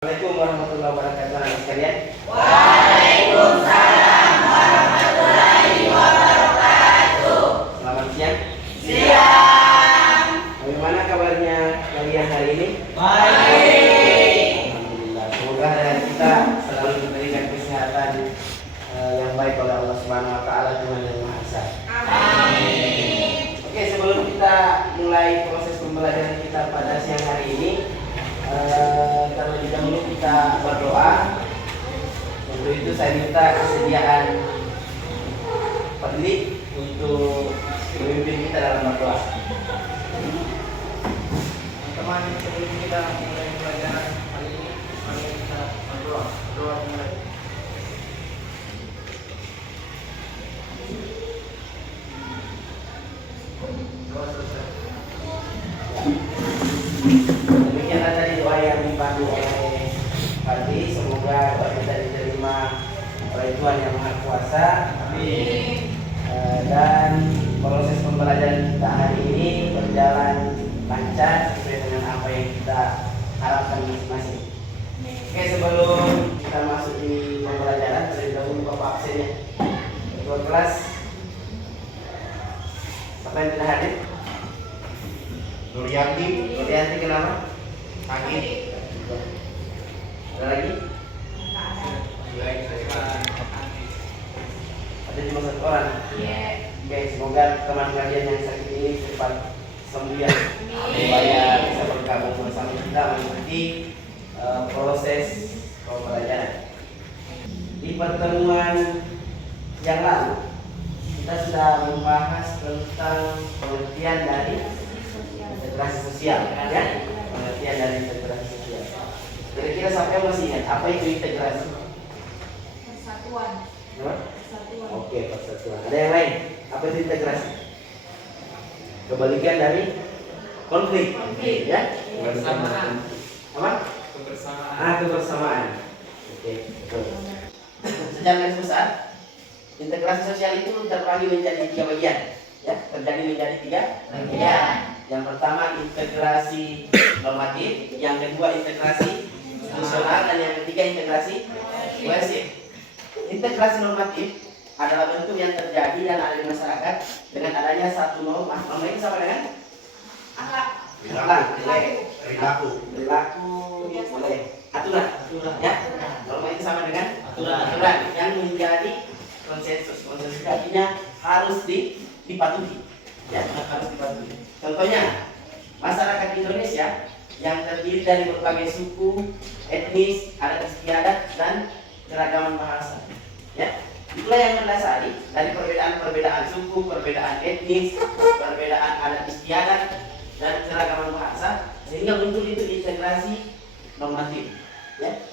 Assalamualaikum warahmatullahi wabarakatuh anak sekalian. Waalaikumsalam warahmatullahi wabarakatuh. Selamat siang. Siang. Bagaimana kabarnya kalian hari ini? Baik. Alhamdulillah. Semoga hari kita selalu diberikan kesehatan yang baik oleh Allah Subhanahu Wa Taala, Tuhan yang Maha Esa. Amin. Oke, sebelum kita mulai proses pembelajaran kita pada siang hari ini, terlebih dahulu kita berdoa. Untuk itu saya minta kesediaan pendiri untuk memimpin kita dalam berdoa. Teman-teman, sebelum kita mulai pelajaran kali ini, mari kita berdoa. Berdoa mulai. Doa selesai. Demikianlah tadi doa yang dipandu oleh Fadli. Semoga doa kita diterima oleh Tuhan yang Maha Kuasa. Amin. Dan proses pembelajaran kita hari ini berjalan lancar sesuai dengan apa yang kita harapkan masing-masing. Oke, sebelum kita masuk di pembelajaran, terlebih dahulu Bapak absennya. Ketua kelas, siapa yang tidak hadir? Nurianti. Nurianti kenapa? Sakit. Ada lagi? Ada cuma satu orang. Oke, semoga teman kalian yang sakit ini cepat sembuh ya. Supaya bisa bergabung bersama kita mengikuti proses pembelajaran. Di pertemuan yang lalu kita sudah membahas tentang pengertian dari integrasi sosial, ya? Pengertian dari integrasi sosial. Kira-kira sampai masih ingat apa itu integrasi? Persatuan. Apa? Persatuan. Oke, persatuan. Ada yang lain? Apa itu integrasi? Kebalikan dari konflik, ya? Kebersamaan. Apa? Kebersamaan. Kebersamaan. Oke, betul. Secara garis besar, integrasi sosial itu terbagi menjadi 3 bagian, ya? Terjadi menjadi 3 bagian. Yang pertama integrasi normatif, yang kedua integrasi institusional, dan yang ketiga integrasi kohersif. Integrasi normatif adalah bentuk yang terjadi dan ada di masyarakat dengan adanya satu norma. Norma itu sama dengan perilaku, boleh aturan, ya. Norma itu sama dengan aturan yang menjadi konsensus. Konsensus artinya harus dipatuhi, ya, harus dipatuhi. Contohnya masyarakat Indonesia yang terdiri dari berbagai suku, etnis, adat istiadat, dan keragaman bahasa, ya. Itulah yang mendasari dari perbedaan suku, perbedaan etnis, perbedaan adat istiadat, dan keragaman bahasa, sehingga muncul itu integrasi normatif, ya.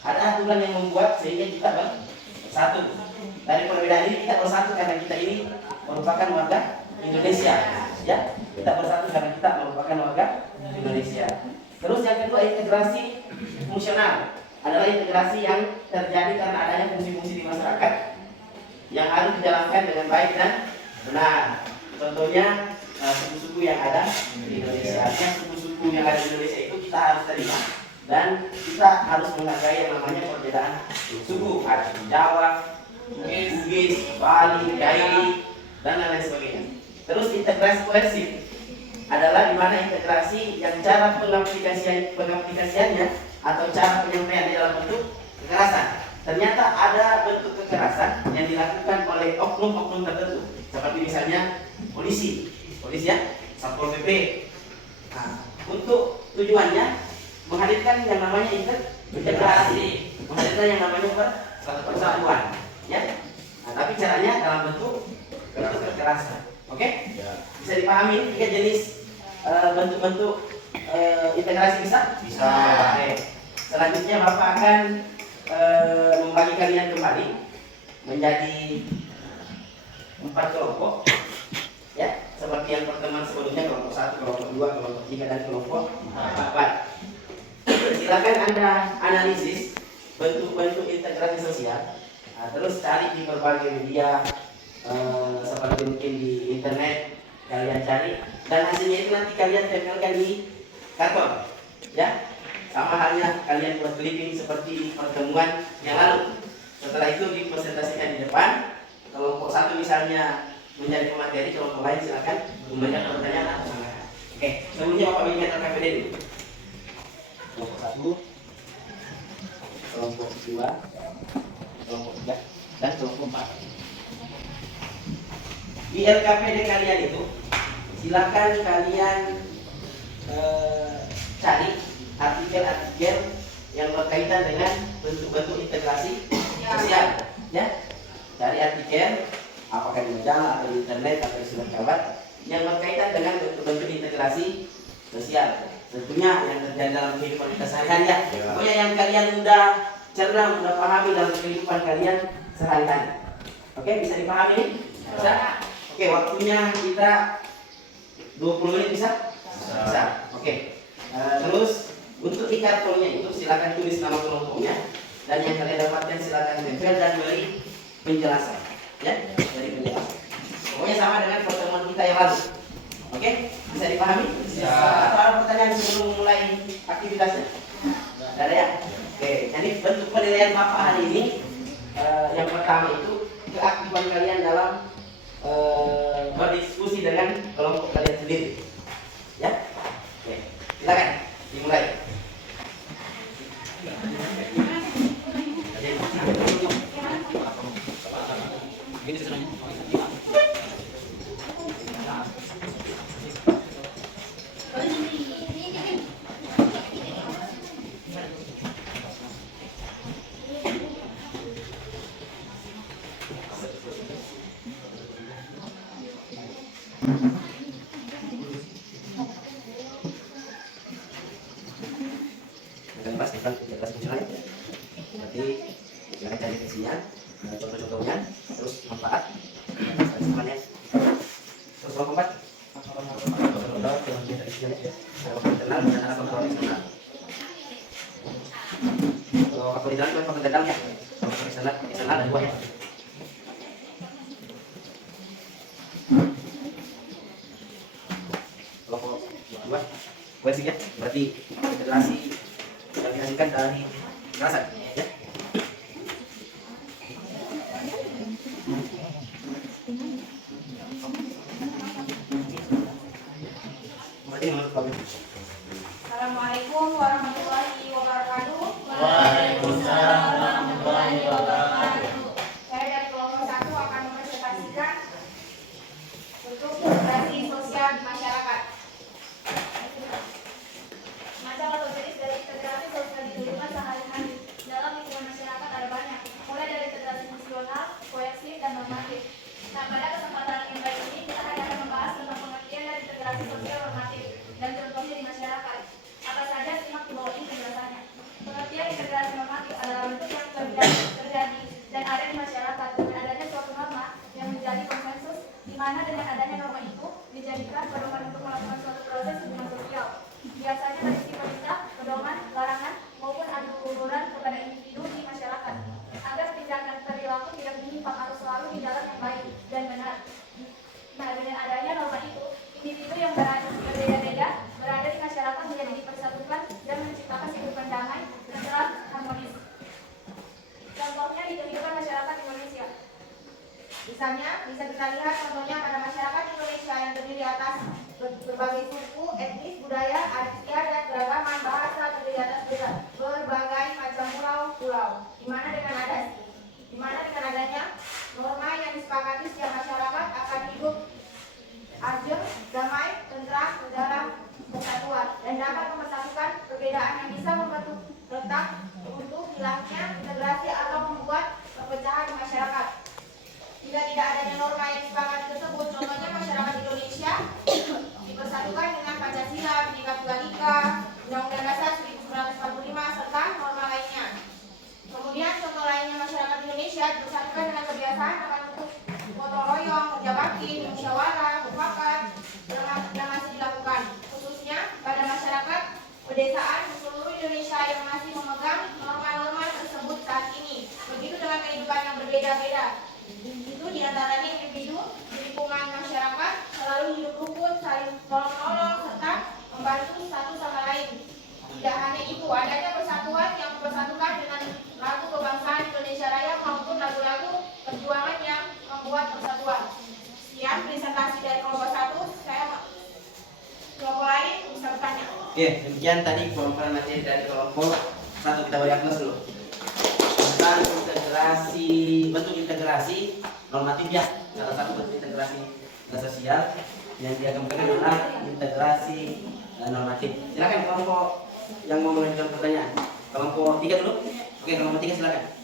Ada aturan yang membuat sehingga kita bersatu. Dari perbedaan ini kita bersatu karena kita ini merupakan warga Indonesia, ya. Kita bersatu karena kita merupakan warga Indonesia. Terus yang kedua integrasi fungsional adalah integrasi yang terjadi karena adanya fungsi-fungsi di masyarakat yang harus dijalankan dengan baik dan benar. Contohnya suku-suku yang ada di Indonesia. Artinya suku-suku yang ada di Indonesia itu kita harus terima dan kita harus menghargai yang namanya perbedaan suku. Ada di Jawa, Bugis, Bali, Dairi, dan lain-lain sebagainya. Terus integrasi kohersif adalah di mana integrasi yang cara pengaplikasiannya atau cara penyampaian di dalam bentuk kekerasan. Ternyata ada bentuk kekerasan yang dilakukan oleh oknum-oknum tertentu, seperti misalnya polisi ya, Satpol PP. Nah, untuk tujuannya menghadirkan yang namanya integrasi, menghadirkan yang namanya persatuan, ya. Nah, tapi caranya dalam bentuk kekerasan. Oke? Bisa dipahami 3 jenis bentuk-bentuk integrasi bisa? Oke. Selanjutnya Bapak akan membagi kalian kembali menjadi 4 kelompok, ya, seperti yang pertemuan sebelumnya, kelompok 1, kelompok 2, kelompok 3, dan kelompok 4. Silakan Anda analisis bentuk-bentuk integrasi sosial. Nah, terus cari di berbagai media, seperti mungkin di internet kalian cari, dan hasilnya itu nanti kalian tempelkan di karton, ya. Sama halnya kalian buat clipping seperti di pertemuan yang lalu. Setelah itu dipresentasikan di depan. Kelompok satu misalnya menjadi pemateri, kelompok lain silakan memberikan pertanyaan atau sanggahan. Oke, sebelumnya Bapak bikin LKPD dulu. Kelompok satu, kelompok dua, kelompok tiga, dan kelompok empat. Di LKPD kalian itu silakan kalian cari artikel-artikel yang berkaitan dengan bentuk-bentuk integrasi sosial, ya. Cari artikel apakah di majalah atau di internet atau di surat kabar yang berkaitan dengan bentuk-bentuk integrasi sosial. Tentunya yang terjadi dalam kehidupan kita sehari-hari, ya. Pokoknya yang kalian mudah cerna, mudah pahami dalam kehidupan kalian sehari-hari. Oke, bisa dipahami? Bisa? Oke, waktunya kita 20 menit bisa? Bisa. Oke. Terus untuk di kartonnya itu silakan tulis nama kelompoknya, dan yang kalian dapatkan silakan tempel dan beri penjelasan, ya, dari penjelasan. Pokoknya sama dengan pertemuan kita yang lalu. Oke, bisa dipahami? Bisa. Atau ada pertanyaan sebelum mulai aktivitasnya? Ada ya? Oke, jadi bentuk penilaian Bapak hari ini yang pertama itu keaktifan kalian dalam berdiskusi dengan kelompok kalian sendiri, ya. Oke, silakan dimulai. Berarti silakan cari fungsinya, contoh-contohnya, terus manfaat, semuanya. Terus kelompok 4 internal dan ada kontrol eksternal. Kalau aku internal itu faktor dalam, ya. Faktor eksternal ada 2, ya. Kelompok 2 basic, ya. Berarti integrasi yang dihasilkan dari kekerasan, ya. Assalamualaikum warahmatullahi wabarakatuh. Waalaikumsalam warahmatullahi wabarakatuh. Saya dari kelompok 1 akan mempresentasikan bentuk integrasi sosial di masyarakat. Macam atau jenis dari integrasi sosial di kehidupan sehari-hari dalam lingkungan masyarakat ada banyak, mulai dari integrasi fungsional, kohesif, dan normatif. Nah, pada kesempatan yang baik ini kita akan membahas tentang pengertian dari integrasi sosial normatif dan contohnya di masyarakat. Apa saja simak di bawah ini penjelasannya. Pengertian integrasi normatif adalah bentuk yang terjadi dan ada di masyarakat dengan adanya suatu norma yang menjadi konsensus, di mana dengan adanya norma itu dijadikan pedoman untuk melakukan suatu proses hubungan sosial. Biasanya berisi perintah, pedoman, larangan, maupun adu uguran kepada individu di masyarakat, agar tindakan perilaku tidak menyimpang atau selalu di jalan yang baik dan benar. Nah, dengan adanya norma itu, individu yang berbeda-beda berada di masyarakat menjadi dipersatukan dan menciptakan kehidupan damai, netral, harmonis. Contohnya di kehidupan masyarakat Indonesia. Misalnya, bisa kita lihat contohnya pada masyarakat Indonesia yang terdiri atas berbagai suku, etnis, budaya, adat istiadat, keragaman, bahasa, terdiri atas berbagai macam pulau, di mana dengan adanya norma yang disepakati setiap masyarakat akan hidup adil, damai, tentram, sejahtera, persatuan, dan dapat mempersatukan perbedaan yang bisa membentuk letak untuk hilangnya integrasi atau membuat perpecahan di masyarakat. Jika tidak adanya norma yang disepakati tersebut, contohnya masyarakat Indonesia dipersatukan dengan Pancasila, Bhinneka Tunggal Ika, Undang-Undang Dasar 1945 serta norma lainnya. Kemudian contoh lainnya masyarakat Indonesia dipersatukan dengan kebiasaan akan untuk gotong royong, kerja bakti, musyawarah, mufakat yang masih dilakukan, khususnya pada masyarakat pedesaan di seluruh Indonesia yang masih memegang norma-norma tersebut saat ini. Begitu dengan kehidupan yang berbeda-beda. Itu diantaranya individu di lingkungan masyarakat selalu hidup rukun, saling tolong-menolong, serta membantu satu sama lain. Tidak hanya itu, adanya persatuan yang mempersatukan dengan lagu kebangsaan Indonesia Raya maupun lagu-lagu perjuangan yang membuat persatuan. Sekian presentasi dari kelompok 1. Saya kelompok lain bisa bertanya. Oke, demikian tadi pemaparan materi dari kelompok 1. Kita beri kelas dulu tentang integrasi, bentuk integrasi normatif ya. Salah satu bentuk integrasi sosial yang dia kembangkan adalah integrasi normatif. Silakan kelompok yang mau mengajukan pertanyaan. Kelompok 3 dulu. Oke, kelompok 3 silakan.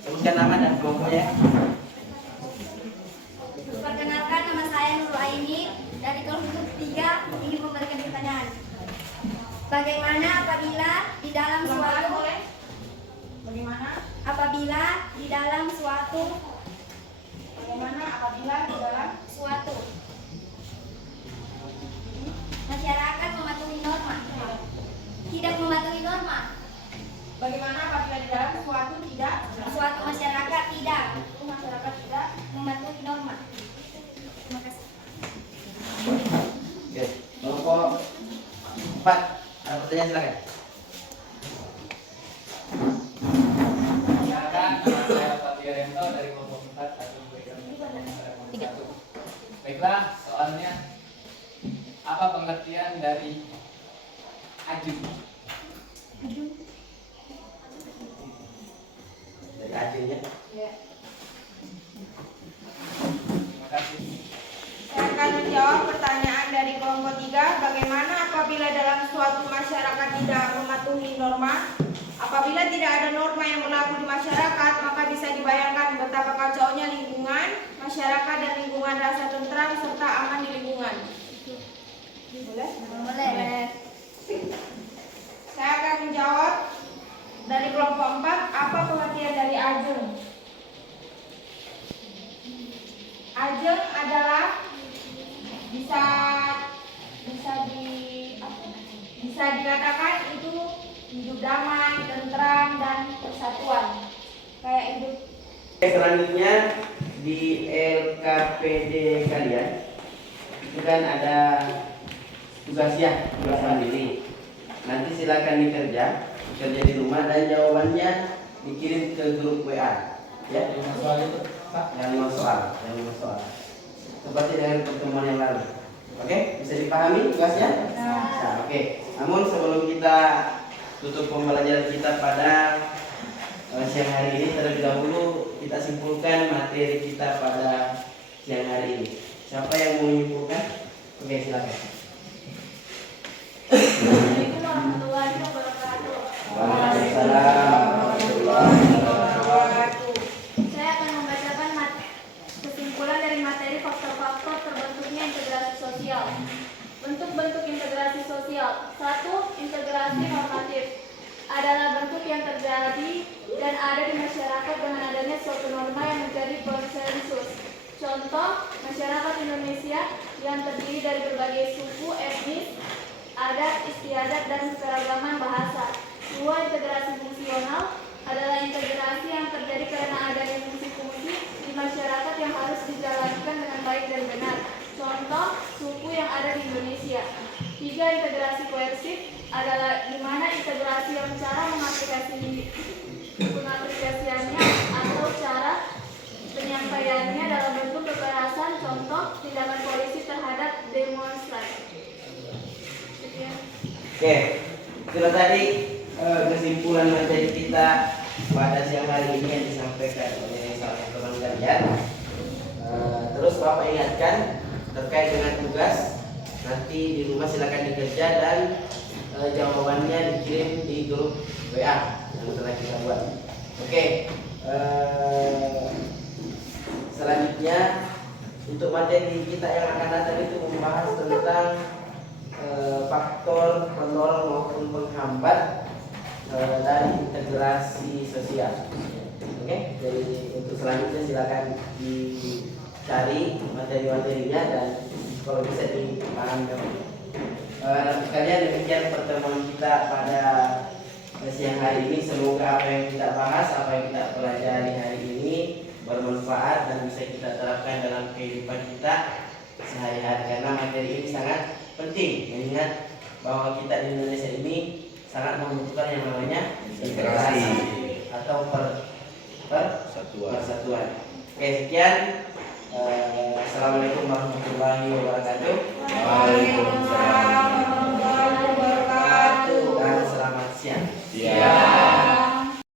Sebutkan nama dan kelompoknya. Perkenalkan, nama saya Nurul Aini dari kelompok 3 ingin memberikan pertanyaan. Bagaimana apabila di dalam suatu masyarakat mematuhi norma, tidak mematuhi norma. Bagaimana apabila di dalam Suatu masyarakat tidak masyarakat tidak mematuhi norma. Terima kasih. Oke, kelompok 4 ada pertanyaan silakan. Silakan, nama saya Fatih Rento dari kelompok 4 atau kelompok 1. Baiklah, soalnya apa pengertian dari ajun? Dari Acehnya. Terima kasih. Saya akan menjawab pertanyaan dari kelompok 3. Bagaimana apabila dalam suatu masyarakat tidak mematuhi norma? Apabila tidak ada norma yang berlaku di masyarakat, maka bisa dibayangkan betapa kacaunya lingkungan, masyarakat dan lingkungan rasa tentram serta aman di lingkungan. Boleh. Saya akan menjawab dari kelompok 4. Apa pengertian dari ajeng? Ajeng adalah bisa dikatakan itu hidup damai, tentram dan persatuan. Kayak hidup. Selanjutnya di LKPD kalian itu kan ada tugas mandiri. Nanti silakan dikerja di rumah dan jawabannya dikirim ke grup WA. Ya, Soal itu, Pak. yang 5 soal. Seperti dengan pertemuan yang lalu. Oke, bisa dipahami tugasnya? Nah, oke. Namun sebelum kita tutup pembelajaran kita pada siang hari ini, terlebih dahulu kita simpulkan materi kita pada siang hari ini. Siapa yang mau menyimpulkan? Oke, silakan. Assalamualaikum warahmatullahi wabarakatuh. Waalaikumsalam warahmatullahi wabarakatuh. Saya akan membacakan kesimpulan dari materi faktor-faktor terbentuknya integrasi sosial. Bentuk-bentuk integrasi sosial. 1. Integrasi normatif adalah bentuk yang terjadi dan ada di masyarakat dengan adanya suatu norma yang menjadi konsensus. Contoh, masyarakat Indonesia yang terdiri dari berbagai suku, etnis, adat, istiadat, dan keragaman bahasa. 2. Integrasi fungsional adalah integrasi yang terjadi karena adanya fungsi-fungsi di masyarakat yang harus dijalankan dengan baik dan benar. Contoh, suku yang ada di Indonesia. 3. Integrasi koersif adalah di mana integrasi yang cara pengaplikasiannya atau cara penyampaiannya dalam bentuk kekerasan. Contoh, tindakan polisi terhadap demonstran. Sekian. Oke, itulah tadi kesimpulan materi kita pada siang hari ini yang disampaikan oleh salah satu teman kalian. Terus Bapak ingatkan terkait dengan tugas, nanti di rumah silakan dikerja dan jawabannya dikirim di grup WA yang telah kita buat. Oke, selanjutnya untuk materi kita yang akan datang itu membahas tentang faktor pendorong maupun penghambat dari integrasi sosial. Oke, jadi untuk selanjutnya silakan dicari materi-materinya dan kalau bisa dipahami. Sekalian demikian pertemuan kita pada siang hari ini. Semoga apa yang kita bahas, apa yang kita pelajari hari ini bermanfaat dan bisa kita terapkan dalam kehidupan kita sehari-hari, karena materi ini sangat penting mengingat bahwa kita di Indonesia ini sangat membutuhkan yang namanya integrasi atau persatuan. Oke, sekian. Assalamualaikum warahmatullahi wabarakatuh. Waalaikumsalam.